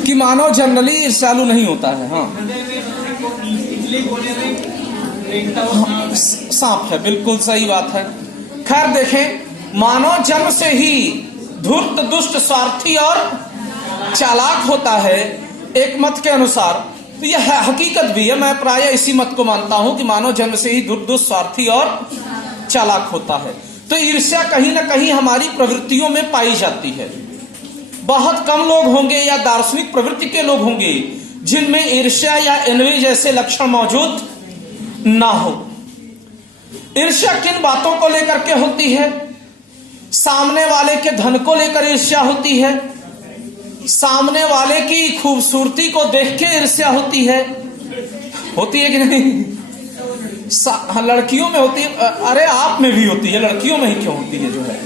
कि मानव जनरली ईर्ष्यालु नहीं होता है। हाँ, सांप है, बिल्कुल सही बात है। खैर देखें, मानव जन्म से ही धूर्त, दुष्ट, स्वार्थी और चालाक होता है एक मत के अनुसार। तो यह हकीकत भी है, मैं प्राय इसी मत को मानता हूं कि मानव जन्म से ही धूर्त, दुष्ट, स्वार्थी और चालाक होता है। तो ईर्ष्या कहीं ना कहीं हमारी प्रवृत्तियों में पाई जाती है। बहुत कम लोग होंगे या दार्शनिक प्रवृत्ति के लोग होंगे जिनमें ईर्ष्या या एनवी जैसे लक्षण मौजूद ना हो। ईर्ष्या किन बातों को लेकर के होती है? सामने वाले के धन को लेकर ईर्ष्या होती है, सामने वाले की खूबसूरती को देख के ईर्ष्या होती है कि नहीं? लड़कियों में होती है, अरे आप में भी होती है, लड़कियों में ही क्यों होती है जो है।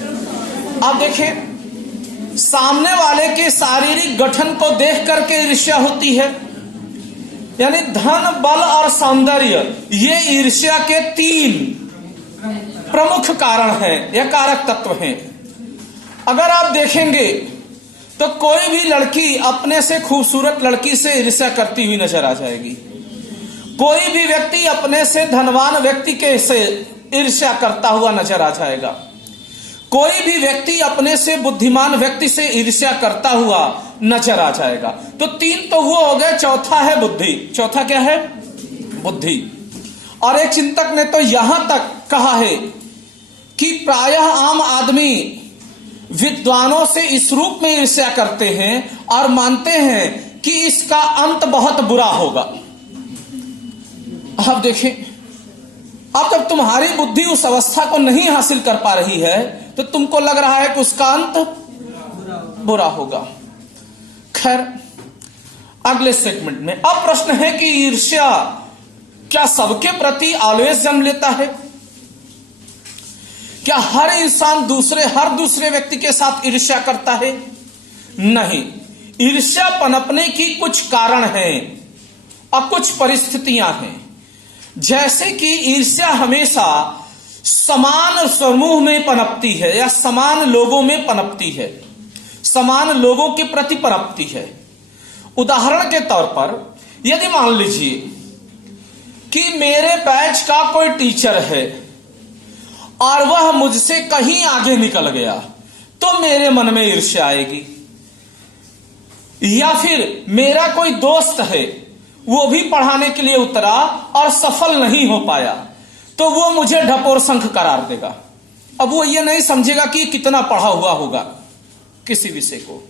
आप देखें, सामने वाले के शारीरिक गठन को देख करके ईर्ष्या होती है। यानी धन, बल और सौंदर्य, ये ईर्ष्या के 3 प्रमुख कारण हैं या कारक तत्व हैं। अगर आप देखेंगे तो कोई भी लड़की अपने से खूबसूरत लड़की से ईर्ष्या करती हुई नजर आ जाएगी। कोई भी व्यक्ति अपने से धनवान व्यक्ति के से ईर्ष्या करता हुआ नजर आ जाएगा। कोई भी व्यक्ति अपने से बुद्धिमान व्यक्ति से ईर्ष्या करता हुआ नजर आ जाएगा। तो 3 तो वो हो गए, चौथा है बुद्धि। चौथा क्या है? बुद्धि। और एक चिंतक ने तो यहां तक कहा है कि प्रायः आम आदमी विद्वानों से इस रूप में ईर्ष्या करते हैं और मानते हैं कि इसका अंत बहुत बुरा होगा। अब देखें, अब जब तुम्हारी बुद्धि उस अवस्था को नहीं हासिल कर पा रही है तो तुमको लग रहा है कि उसका अंत बुरा होगा। खैर, अगले सेगमेंट में अब प्रश्न है कि ईर्ष्या क्या सबके प्रति ऑलवेज जन्म लेता है? क्या हर इंसान हर दूसरे व्यक्ति के साथ ईर्ष्या करता है? नहीं। ईर्ष्या पनपने की कुछ कारण हैं और कुछ परिस्थितियां हैं। जैसे कि ईर्ष्या हमेशा समान समूह में पनपती है या समान लोगों में पनपती है, समान लोगों के प्रति पनपती है। उदाहरण के तौर पर यदि मान लीजिए कि मेरे बैच का कोई टीचर है और वह मुझसे कहीं आगे निकल गया तो मेरे मन में ईर्ष्या आएगी। या फिर मेरा कोई दोस्त है, वो भी पढ़ाने के लिए उतरा और सफल नहीं हो पाया तो वो मुझे ढपोर संख करार देगा। अब वो ये नहीं समझेगा कि कितना पढ़ा हुआ होगा किसी विषय को,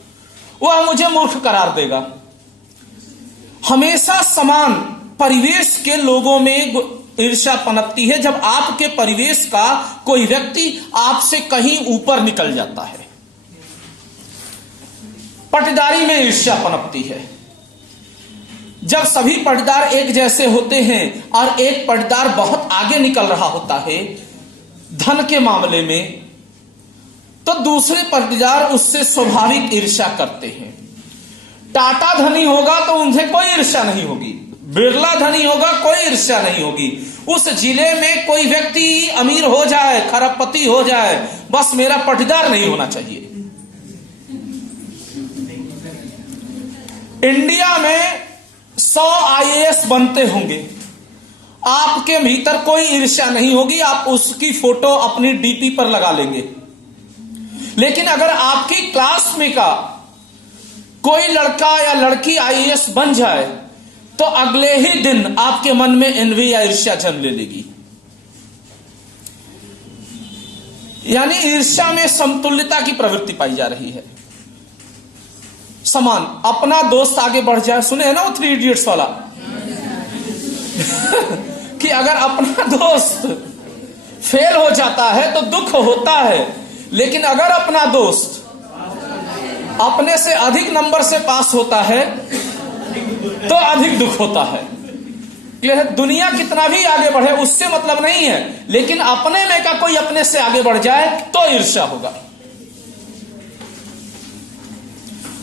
वह मुझे मूर्ख करार देगा। हमेशा समान परिवेश के लोगों में ईर्ष्या पनपती है जब आपके परिवेश का कोई व्यक्ति आपसे कहीं ऊपर निकल जाता है। पटदारी में ईर्ष्या पनपती है जब सभी पटदार एक जैसे होते हैं और एक पटदार बहुत आगे निकल रहा होता है धन के मामले में, तो दूसरे पटदार उससे स्वाभाविक ईर्ष्या करते हैं। टाटा धनी होगा तो उनसे कोई ईर्ष्या नहीं होगी, बिरला धनी होगा कोई ईर्ष्या नहीं होगी। उस जिले में कोई व्यक्ति अमीर हो जाए, खरबपति हो जाए, बस मेरा पटदार नहीं होना चाहिए। इंडिया में 100 IAS बनते होंगे, आपके भीतर कोई ईर्ष्या नहीं होगी, आप उसकी फोटो अपनी डीपी पर लगा लेंगे। लेकिन अगर आपकी क्लास में का कोई लड़का या लड़की IAS बन जाए तो अगले ही दिन आपके मन में एनवी या ईर्ष्या जन्म ले लेगी। यानी ईर्ष्या में समतुल्यता की प्रवृत्ति पाई जा रही है। समान, अपना दोस्त आगे बढ़ जाए, सुने है ना वो 3 इडियट्स वाला कि अगर अपना दोस्त फेल हो जाता है तो दुख होता है, लेकिन अगर अपना दोस्त अपने से अधिक नंबर से पास होता है तो अधिक दुख होता है। क्लियर है? दुनिया कितना भी आगे बढ़े उससे मतलब नहीं है, लेकिन अपने में का कोई अपने से आगे बढ़ जाए तो ईर्ष्या होगा।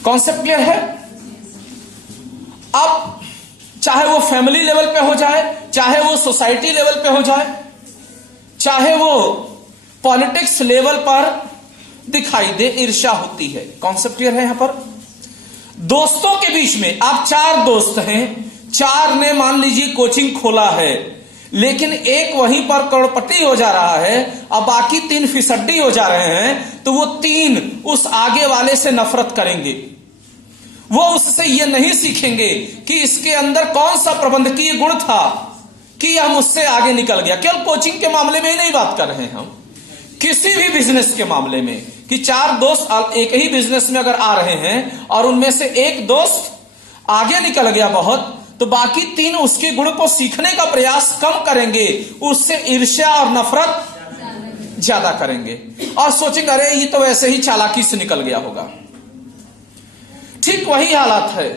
कॉन्सेप्ट क्लियर है? अब चाहे वो फैमिली लेवल पे हो जाए, चाहे वो सोसाइटी लेवल पे हो जाए, चाहे वो पॉलिटिक्स लेवल पर दिखाई दे, ईर्ष्या होती है। कॉन्सेप्ट क्लियर है यहां पर? दोस्तों के बीच में आप 4 दोस्त हैं, 4 ने मान लीजिए कोचिंग खोला है, लेकिन एक वहीं पर करोड़पति हो जा रहा है और बाकी 3 फिसड्डी हो जा रहे हैं, तो वो 3 उस आगे वाले से नफरत करेंगे। वो उससे ये नहीं सीखेंगे कि इसके अंदर कौन सा प्रबंधकीय गुण था कि यह मुझसे आगे निकल गया। केवल कोचिंग के मामले में ही नहीं बात कर रहे हैं हम, किसी भी बिजनेस के मामले में कि 4 दोस्त एक ही बिजनेस में अगर आ रहे हैं और उनमें से एक दोस्त आगे निकल गया बहुत, तो बाकी 3 उसके गुण को सीखने का प्रयास कम करेंगे, उससे ईर्ष्या और नफरत ज्यादा करेंगे और सोचेंगे अरे ये तो वैसे ही चालाकी से निकल गया होगा। ठीक वही हालत है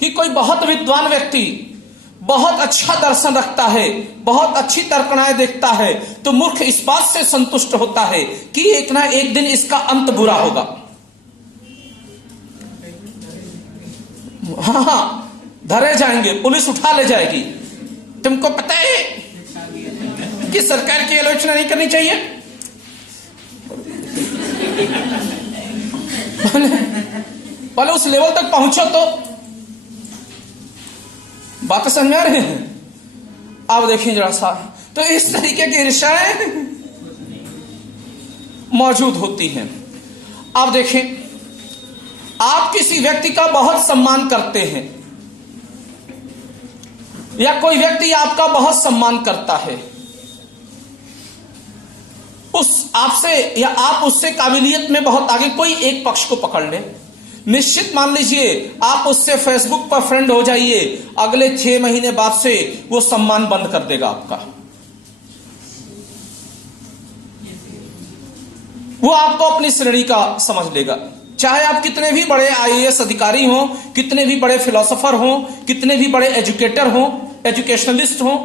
कि कोई बहुत विद्वान व्यक्ति बहुत अच्छा दर्शन रखता है, बहुत अच्छी तर्कणाएं देखता है, तो मूर्ख इस बात से संतुष्ट होता है कि एक ना एक दिन इसका अंत बुरा होगा। हाँ, धरे जाएंगे, पुलिस उठा ले जाएगी। तुमको पता है कि सरकार की आलोचना नहीं करनी चाहिए। पहले उस लेवल तक पहुंचो तो बात समझ आ रहे हैं। अब देखिए जरा सा, तो इस तरीके की ईर्ष्याएं मौजूद होती हैं। अब देखें, आप किसी व्यक्ति का बहुत सम्मान करते हैं या कोई व्यक्ति आपका बहुत सम्मान करता है, उस आपसे या आप उससे काबिलियत में बहुत आगे, कोई एक पक्ष को पकड़ ले, निश्चित मान लीजिए आप उससे फेसबुक पर फ्रेंड हो जाइए, अगले 6 महीने बाद से वो सम्मान बंद कर देगा आपका। वो आपको अपनी श्रेणी का समझ लेगा, चाहे आप कितने भी बड़े आईएएस अधिकारी हों, कितने भी बड़े फिलोसोफर हों, कितने भी बड़े एजुकेटर हों, एजुकेशनलिस्ट हों,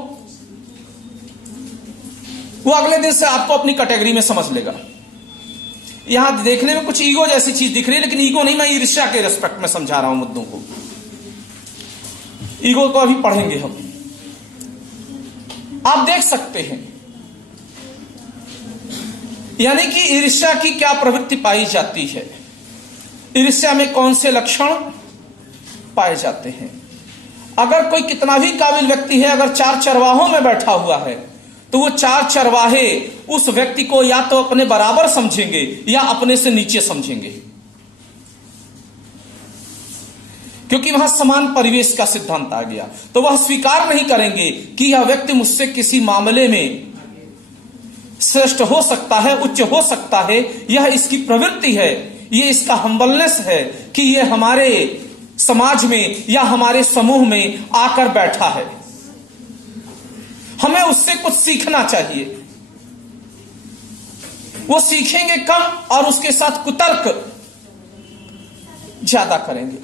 वो अगले दिन से आपको अपनी कैटेगरी में समझ लेगा। यहां देखने में कुछ ईगो जैसी चीज दिख रही है, लेकिन ईगो नहीं, मैं ईर्ष्या के रेस्पेक्ट में समझा रहा हूं मुद्दों को। ईगो को अभी पढ़ेंगे हम। आप देख सकते हैं यानी कि ईर्ष्या की क्या प्रवृत्ति पाई जाती है, ईर्ष्या में कौन से लक्षण पाए जाते हैं। अगर कोई कितना भी काबिल व्यक्ति है, अगर 4 चरवाहों में बैठा हुआ है, तो वो 4 चरवाहे उस व्यक्ति को या तो अपने बराबर समझेंगे या अपने से नीचे समझेंगे, क्योंकि वहां समान परिवेश का सिद्धांत आ गया। तो वह स्वीकार नहीं करेंगे कि यह व्यक्ति मुझसे किसी मामले में श्रेष्ठ हो सकता है, उच्च हो सकता है, यह इसकी प्रवृत्ति है, यह इसका हम्बलनेस है कि यह हमारे समाज में या हमारे समूह में आकर बैठा है, हमें उससे कुछ सीखना चाहिए। वो सीखेंगे कम और उसके साथ कुतर्क ज्यादा करेंगे।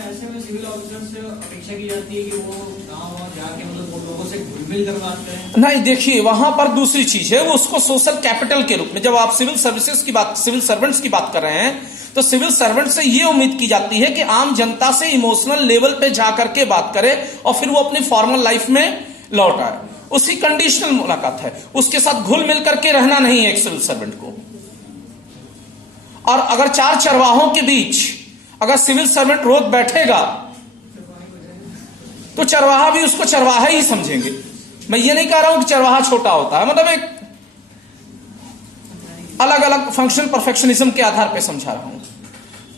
ऐसे में सिविल ऑफिसर से अपेक्षा की जाती है कि वो गांव जाके मतलब लोगों से घुल-मिल करवाते हैं। नहीं, देखिए वहां पर दूसरी चीज है, वो उसको सोशल कैपिटल के रूप में, जब आप सिविल सर्विसेज की बात, सिविल सर्वेंट्स की बात कर रहे हैं, तो सिविल सर्वेंट से ये उम्मीद की जाती है कि आम जनता से इमोशनल लेवल पे जाकर के बात करे और फिर वो अपनी फॉर्मल लाइफ में लौट आए। उसकी कंडीशनल मुलाकात है, उसके साथ घुल मिल करके रहना नहीं है एक सिविल सर्वेंट को। और अगर 4 चरवाहों के बीच अगर सिविल सर्वेंट रोज बैठेगा तो चरवाहा भी उसको चरवाहा ही समझेंगे। मैं ये नहीं कह रहा हूं कि चरवाहा छोटा होता है, मतलब एक अलग अलग फंक्शनल परफेक्शनिज्म के आधार पर समझा रहा हूं,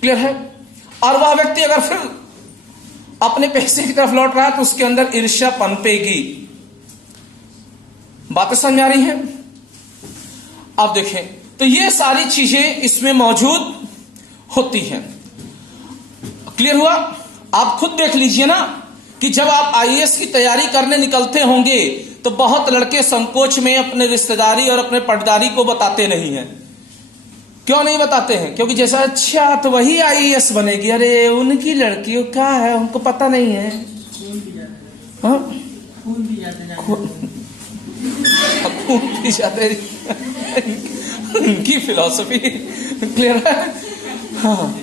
क्लियर है। और वह व्यक्ति अगर फिर अपने पैसे की तरफ लौट रहा है तो उसके अंदर ईर्ष्या पनपेगी। बातें समझ आ रही हैं। अब देखें, तो ये सारी चीजें इसमें मौजूद होती हैं। क्लियर हुआ। आप खुद देख लीजिए ना कि जब आप आईएएस की तैयारी करने निकलते होंगे तो बहुत लड़के संकोच में अपने रिश्तेदारी और अपने पटदारी को बताते नहीं हैं। क्यों नहीं बताते हैं? क्योंकि जैसा अच्छा तो वही आईएएस बनेगी, अरे उनकी लड़कियों क्या है हमको पता नहीं है। खून पी जाते उनकी फिलॉसफी, क्लियर है। हाँ,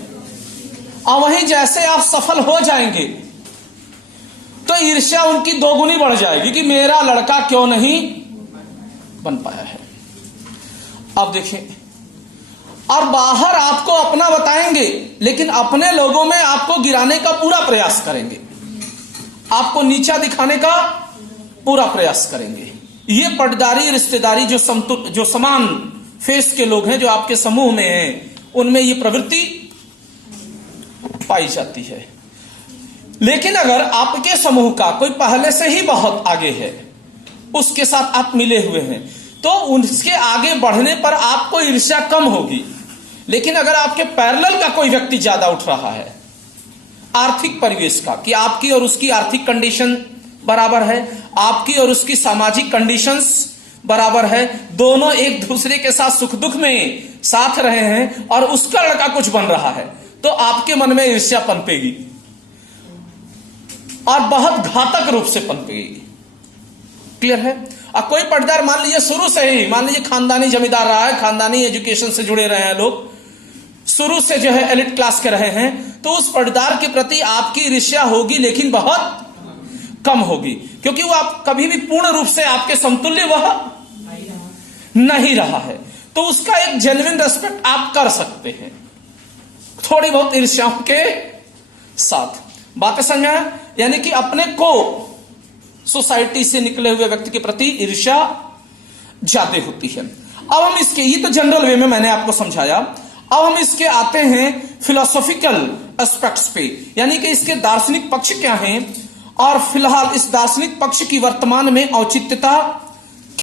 और वहीं जैसे आप सफल हो जाएंगे तो ईर्ष्या उनकी 2 गुनी बढ़ जाएगी कि मेरा लड़का क्यों नहीं बन पाया है। अब देखें, और बाहर आपको अपना बताएंगे, लेकिन अपने लोगों में आपको गिराने का पूरा प्रयास करेंगे, आपको नीचा दिखाने का पूरा प्रयास करेंगे। ये पटदारी रिश्तेदारी जो समान फेस के लोग हैं, जो आपके समूह में हैं, उनमें ये प्रवृत्ति पाई जाती है। लेकिन अगर आपके समूह का कोई पहले से ही बहुत आगे है, उसके साथ आप मिले हुए हैं, तो उसके आगे बढ़ने पर आपको ईर्ष्या कम होगी। लेकिन अगर आपके पैरेलल का कोई व्यक्ति ज्यादा उठ रहा है, आर्थिक परिवेश का, कि आपकी और उसकी आर्थिक कंडीशन बराबर है, आपकी और उसकी सामाजिक कंडीशंस बराबर है, दोनों एक दूसरे के साथ सुख दुख में साथ रहे हैं, और उसका लड़का कुछ बन रहा है, तो आपके मन में ईर्ष्या पनपेगी और बहुत घातक रूप से पनपेगी। क्लियर है? और कोई पटदार मान लीजिए शुरू से ही, मान लीजिए खानदानी जमींदार रहा है, खानदानी एजुकेशन से जुड़े रहे हैं लोग, शुरू से जो है एलिट क्लास के रहे हैं, तो उस पटदार के प्रति आपकी ईर्ष्या होगी, लेकिन बहुत कम होगी, क्योंकि वो आप कभी भी पूर्ण रूप से आपके समतुल्य वह नहीं रहा है। तो उसका एक जेन्युइन रेस्पेक्ट आप कर सकते हैं, थोड़ी बहुत ईर्ष्याओं के साथ। बातें समझा? यानी कि अपने को सोसाइटी से निकले हुए व्यक्ति के प्रति ईर्ष्या ज्यादा होती है। अब हम इसके, ये तो जनरल वे में मैंने आपको समझाया, अब हम इसके आते हैं फिलोसॉफिकल एस्पेक्ट्स पे, यानी कि इसके दार्शनिक पक्ष क्या हैं, और फिलहाल इस दार्शनिक पक्ष की वर्तमान में औचित्यता